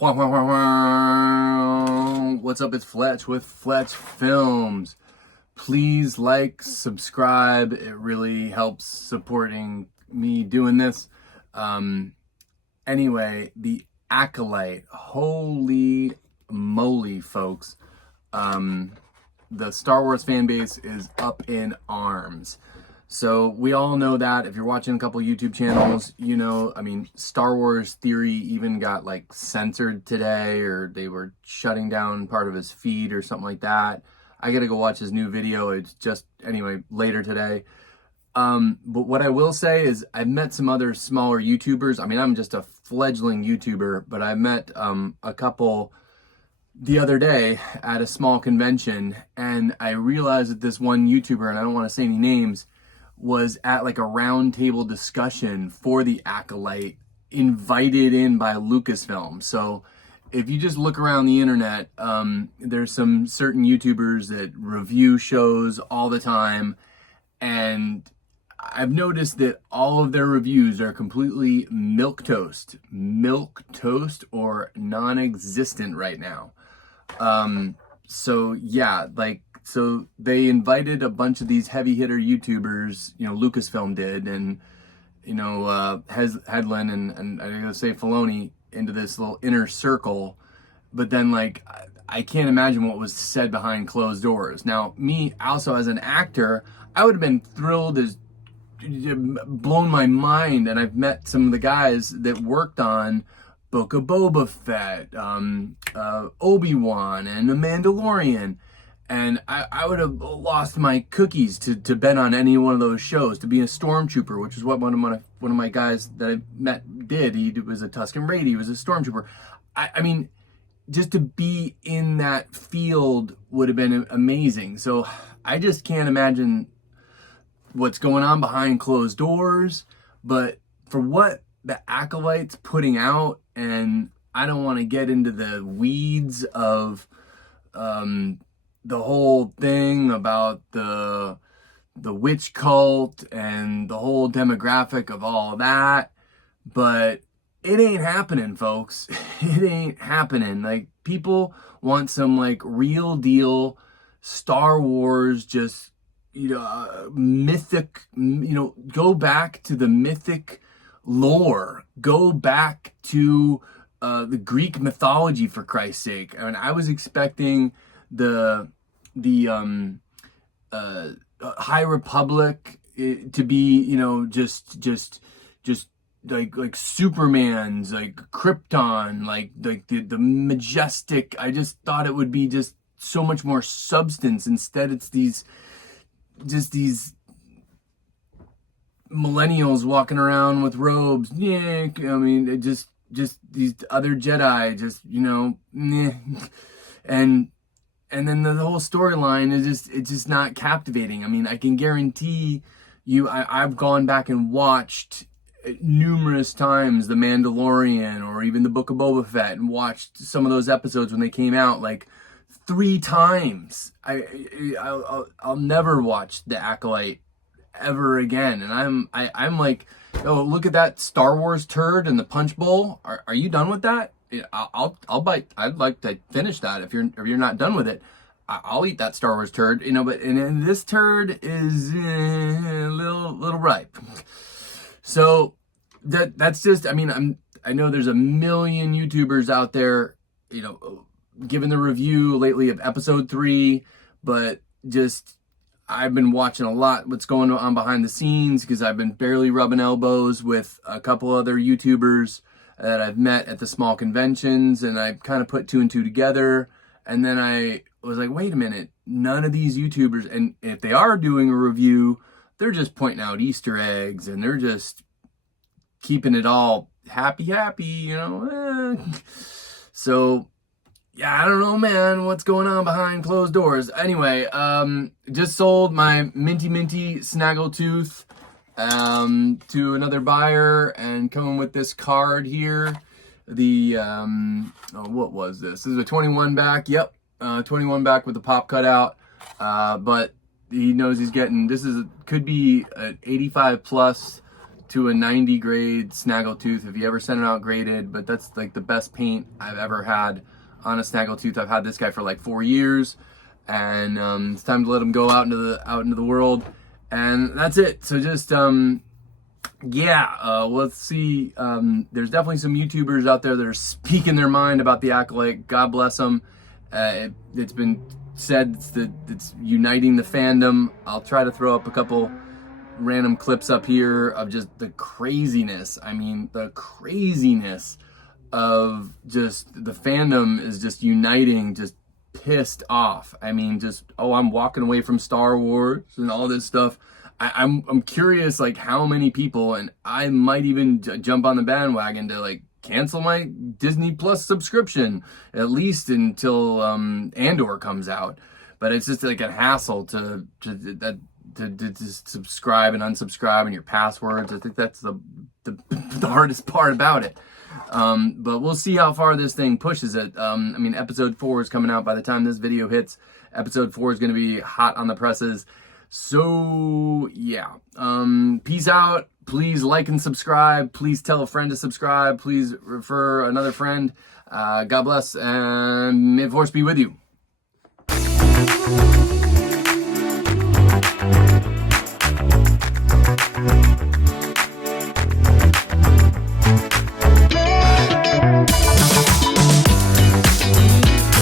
What's up? It's Fletch with Fletch Films. Please like, subscribe. It really helps supporting me doing this. Anyway, The Acolyte. Holy moly, folks. The Star Wars fan base is up in arms. So we all know that. If you're watching a couple YouTube channels, you know, I mean, Star Wars Theory even got like censored today, or they were shutting down part of his feed or something like that. I gotta go watch his new video. It's just, anyway, later today. But what I will say is I've met some other smaller YouTubers. I mean, I'm just a fledgling YouTuber, but I met a couple the other day at a small convention, and I realized that this one YouTuber, and I don't want to say any names, was at like a round table discussion for The Acolyte, invited in by Lucasfilm. So if you just look around the internet, there's some certain YouTubers that review shows all the time, and I've noticed that all of their reviews are completely milquetoast or non-existent right now. So yeah, so they invited a bunch of these heavy hitter YouTubers, you know, Lucasfilm did, and, you know, Headland and I'm gonna say Filoni, into this little inner circle. But then, like, I can't imagine what was said behind closed doors. Now, me also as an actor, I would have been thrilled, as blown my mind, and I've met some of the guys that worked on Book of Boba Fett, Obi-Wan, and The Mandalorian. And I would have lost my cookies to bet on any one of those shows, to be a stormtrooper, which is what one of my guys that I met did. He was a Tusken Raider. He was a stormtrooper. I mean, just to be in that field would have been amazing. So I just can't imagine what's going on behind closed doors. But for what The Acolyte's putting out, and I don't want to get into the weeds of the whole thing about the witch cult and the whole demographic of all that, but it ain't happening, folks. It ain't happening. Like, people want some like real deal Star Wars, just, you know, mythic, you know, go back to the mythic lore, go back to the Greek mythology, for Christ's sake. I mean, I was expecting the High Republic to be, you know, just like Superman's, like Krypton, like the majestic. I just thought it would be just so much more substance. Instead, it's these millennials walking around with robes. Yeah, I mean, it just these other Jedi, just, you know, and then the whole storyline is just not captivating. I mean, I can guarantee you, I've gone back and watched numerous times The Mandalorian or even the Book of Boba Fett, and watched some of those episodes when they came out like 3 times. I'll never watch The Acolyte ever again. And I'm like, oh, look at that Star Wars turd in the punch bowl. Are you done with that? I'll bite. I'd like to finish that. If you're not done with it, I'll eat that Star Wars turd. You know, but and this turd is a little ripe. So that's just. I mean, I know there's a million YouTubers out there, you know, giving the review lately of episode 3, but just, I've been watching a lot what's going on behind the scenes, because I've been barely rubbing elbows with a couple other YouTubers that I've met at the small conventions, and I kind of put 2 and 2 together. And then I was like, wait a minute, none of these YouTubers, and if they are doing a review, they're just pointing out Easter eggs, and they're just keeping it all happy, you know. So yeah, I don't know, man, what's going on behind closed doors. Anyway, just sold my minty snaggletooth to another buyer, and coming with this card here. The what was this? This is a 21 back. Yep, 21 back with the pop cutout. But he knows he's getting, this could be an 85 plus to a 90 grade snaggletooth if you ever send it out graded, but that's like the best paint I've ever had on a snaggletooth. I've had this guy for like 4 years, and it's time to let him go out into the world, and that's it. So just let's see. There's definitely some YouTubers out there that are speaking their mind about the Acolyte. God bless them. It's been said that it's uniting the fandom. I'll try to throw up a couple random clips up here of just the craziness. I mean, the craziness of just the fandom is just uniting, just pissed off. I mean, just, oh, I'm walking away from Star Wars and all this stuff. I'm curious, like, how many people, and I might even jump on the bandwagon to like cancel my Disney Plus subscription at least until Andor comes out. But it's just like a hassle to just subscribe and unsubscribe and your passwords. I think that's the hardest part about it. But we'll see how far this thing pushes it. I mean, episode 4 is coming out by the time this video hits. Episode 4 is going to be hot on the presses. So yeah, peace out. Please like and subscribe. Please tell a friend to subscribe. Please refer another friend. God bless, and may the force be with you.